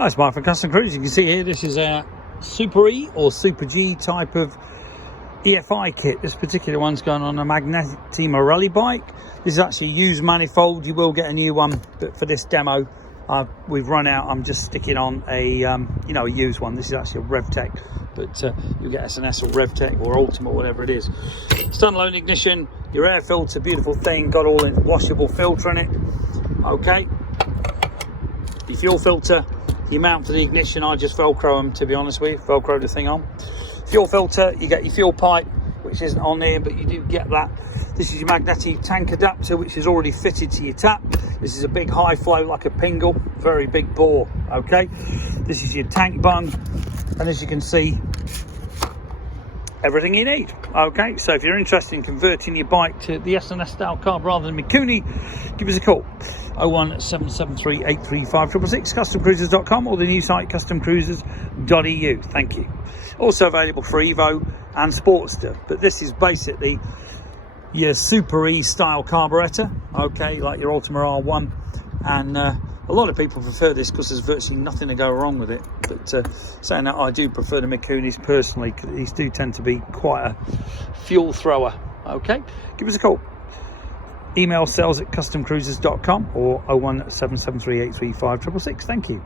Hi, it's Mark from Custom Cruise. You can see here this is a Super E or Super G type of EFI kit. This particular one's going on a Magneti rally bike. This is actually a used manifold. You will get a new one, but for this demo we've run out. I'm just sticking on a a used one. This is actually a RevTech, but you'll get SNS or RevTech or Ultimate, whatever it is. Standalone ignition, your air filter, beautiful thing, got all in washable filter in it. Okay, the fuel filter, the mount for the ignition, I just velcro them, to be honest with you, velcro the thing on. Fuel filter, you get your fuel pipe, which isn't on here, but you do get that. This is your Magneti tank adapter, which is already fitted to your tap. This is a big high flow, like a Pingle, very big bore. Okay, this is your tank bung, and as you can see, everything you need. Okay, so if you're interested in converting your bike to the SNS style carb rather than Mikuni, give us a call. 01773 835 666, customcruisers.com, or the new site customcruisers.eu. Thank you. Also available for Evo and Sportster, but this is basically your Super E style carburetor, okay, like your Ultima R1, and a lot of people prefer this because there's virtually nothing to go wrong with it. But saying that, I do prefer the Mikunis personally, because these do tend to be quite a fuel thrower. Okay, give us a call. Email sales@customcruisers.com or 01773 835 666. Thank you.